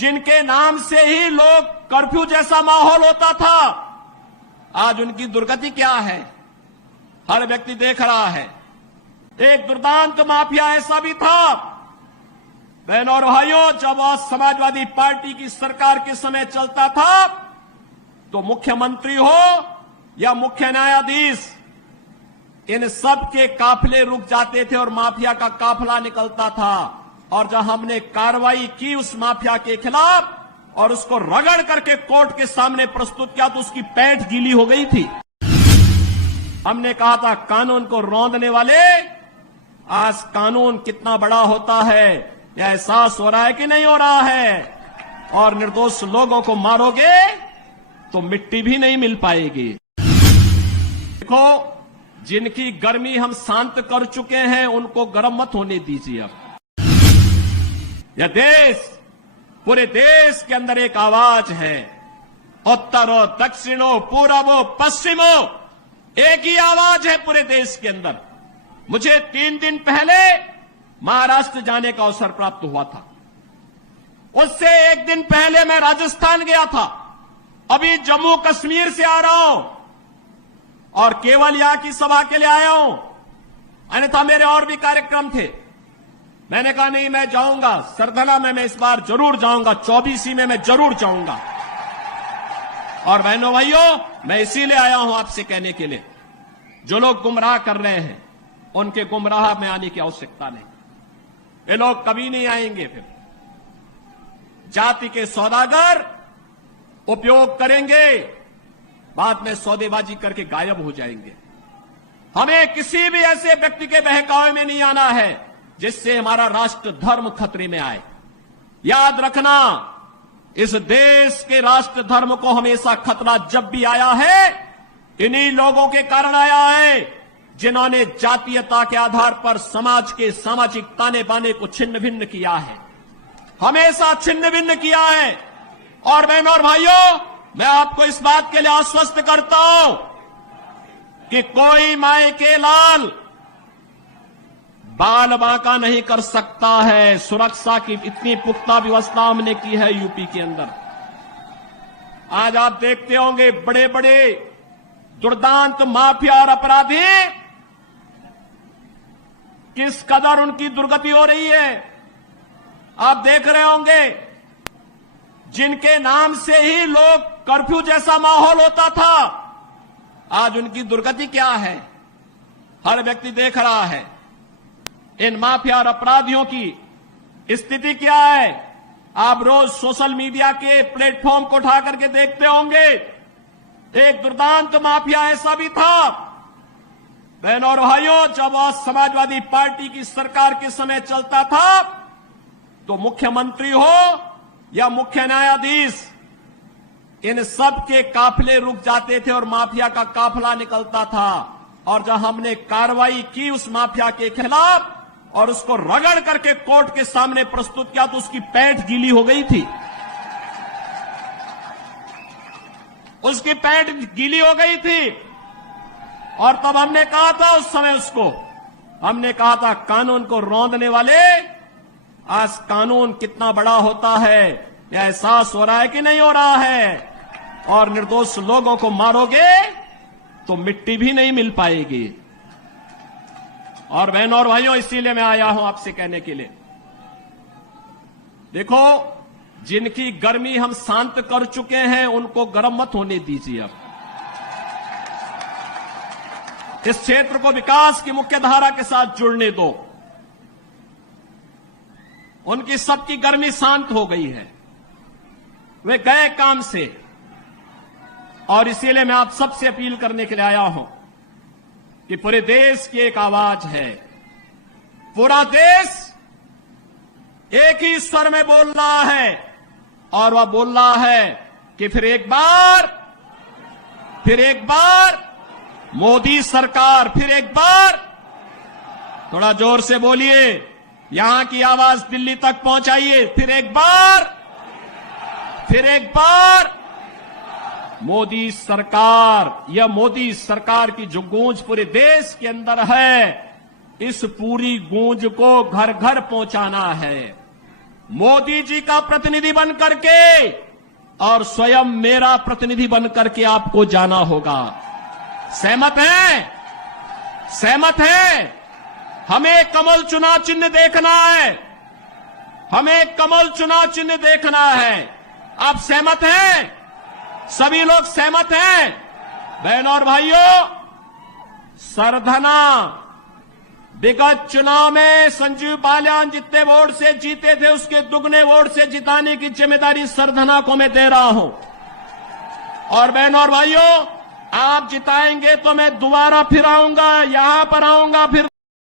जिनके नाम से ही लोग कर्फ्यू जैसा माहौल होता था, आज उनकी दुर्गति क्या है हर व्यक्ति देख रहा है। एक दुर्दांत माफिया ऐसा भी था बहनों और भाइयों, जब वह समाजवादी पार्टी की सरकार के समय चलता था तो मुख्यमंत्री हो या मुख्य न्यायाधीश, इन सब के काफिले रुक जाते थे और माफिया का काफिला निकलता था। और जब हमने कार्रवाई की उस माफिया के खिलाफ और उसको रगड़ करके कोर्ट के सामने प्रस्तुत किया तो उसकी पैंट गीली हो गई थी। हमने कहा था कानून को रौंदने वाले, आज कानून कितना बड़ा होता है यह एहसास हो रहा है कि नहीं हो रहा है। और निर्दोष लोगों को मारोगे तो मिट्टी भी नहीं मिल पाएगी। देखो, जिनकी गर्मी हम शांत कर चुके हैं उनको गर्म मत होने दीजिए। अब यह देश, पूरे देश के अंदर एक आवाज है, उत्तरो दक्षिणो पूर्वो पश्चिमो, एक ही आवाज है पूरे देश के अंदर। मुझे 3 दिन पहले महाराष्ट्र जाने का अवसर प्राप्त हुआ था। उससे 1 दिन पहले मैं राजस्थान गया था। अभी जम्मू कश्मीर से आ रहा हूं और केवल यहां की सभा के लिए आया हूं, अन्यथा मेरे और भी कार्यक्रम थे। मैंने कहा नहीं, मैं जाऊंगा सरधना में, मैं इस बार जरूर जाऊंगा, 24 में मैं जरूर जाऊंगा। और बहनों भाइयों, मैं इसीलिए आया हूं आपसे कहने के लिए, जो लोग गुमराह कर रहे हैं उनके गुमराह में आने की आवश्यकता नहीं। वे लोग कभी नहीं आएंगे। फिर जाति के सौदागर उपयोग करेंगे, बाद में सौदेबाजी करके गायब हो जाएंगे। हमें किसी भी ऐसे व्यक्ति के बहकावे में नहीं आना है जिससे हमारा राष्ट्र धर्म खतरे में आए। याद रखना, इस देश के राष्ट्र धर्म को हमेशा खतरा जब भी आया है, इन्हीं लोगों के कारण आया है जिन्होंने जातीयता के आधार पर समाज के सामाजिक ताने बाने को छिन्न भिन्न किया है, हमेशा छिन्न भिन्न किया है। और बहनों और भाइयों, मैं आपको इस बात के लिए आश्वस्त करता हूं कि कोई माय के लाल बाल बांका नहीं कर सकता है। सुरक्षा की इतनी पुख्ता व्यवस्था हमने की है यूपी के अंदर। आज आप देखते होंगे बड़े बड़े दुर्दांत माफिया और अपराधी किस कदर उनकी दुर्गति हो रही है। आप देख रहे होंगे, जिनके नाम से ही लोग कर्फ्यू जैसा माहौल होता था, आज उनकी दुर्गति क्या है हर व्यक्ति देख रहा है। इन माफिया और अपराधियों की स्थिति क्या है, आप रोज सोशल मीडिया के प्लेटफॉर्म को उठा करके देखते होंगे। एक दुर्दांत माफिया ऐसा भी था बहनों और भाइयों, जब वह समाजवादी पार्टी की सरकार के समय चलता था तो मुख्यमंत्री हो या मुख्य न्यायाधीश, इन सब के काफिले रुक जाते थे और माफिया का काफिला निकलता था। और जब हमने कार्रवाई की उस माफिया के खिलाफ और उसको रगड़ करके कोर्ट के सामने प्रस्तुत किया तो उसकी पैंट गीली हो गई थी। उसकी पैंट गीली हो गई थी। और तब हमने कहा था, उस समय उसको हमने कहा था कानून को रौंदने वाले, आज कानून कितना बड़ा होता है यह एहसास हो रहा है कि नहीं हो रहा है। और निर्दोष लोगों को मारोगे तो मिट्टी भी नहीं मिल पाएगी। और बहनों और भाइयों, इसीलिए मैं आया हूं आपसे कहने के लिए, देखो, जिनकी गर्मी हम शांत कर चुके हैं उनको गर्म मत होने दीजिए। अब इस क्षेत्र को विकास की मुख्य धारा के साथ जुड़ने दो। उनकी सबकी गर्मी शांत हो गई है, वे गए काम से। और इसीलिए मैं आप सबसे अपील करने के लिए आया हूं कि पूरे देश की एक आवाज है, पूरा देश एक ही स्वर में बोल रहा है। और वह बोल रहा है कि फिर एक बार मोदी सरकार, फिर एक बार, थोड़ा जोर से बोलिए, यहां की आवाज दिल्ली तक पहुंचाइए। फिर एक बार मोदी सरकार, यह मोदी सरकार की जो गूंज पूरे देश के अंदर है, इस पूरी गूंज को घर घर पहुंचाना है। मोदी जी का प्रतिनिधि बन करके और स्वयं मेरा प्रतिनिधि बन करके आपको जाना होगा। सहमत है? सहमत है? हमें कमल चुनाव चिन्ह देखना है, हमें कमल चुनाव चिन्ह देखना है। आप सहमत हैं? सभी लोग सहमत हैं? बहनों और भाइयों, सरधना विगत चुनाव में संजीव बालियान जितने वोट से जीते थे उसके दुगने वोट से जिताने की जिम्मेदारी सरधना को मैं दे रहा हूं। और बहनों और भाइयों, आप जिताएंगे तो मैं दोबारा फिर आऊंगा, यहां पर आऊंगा, फिर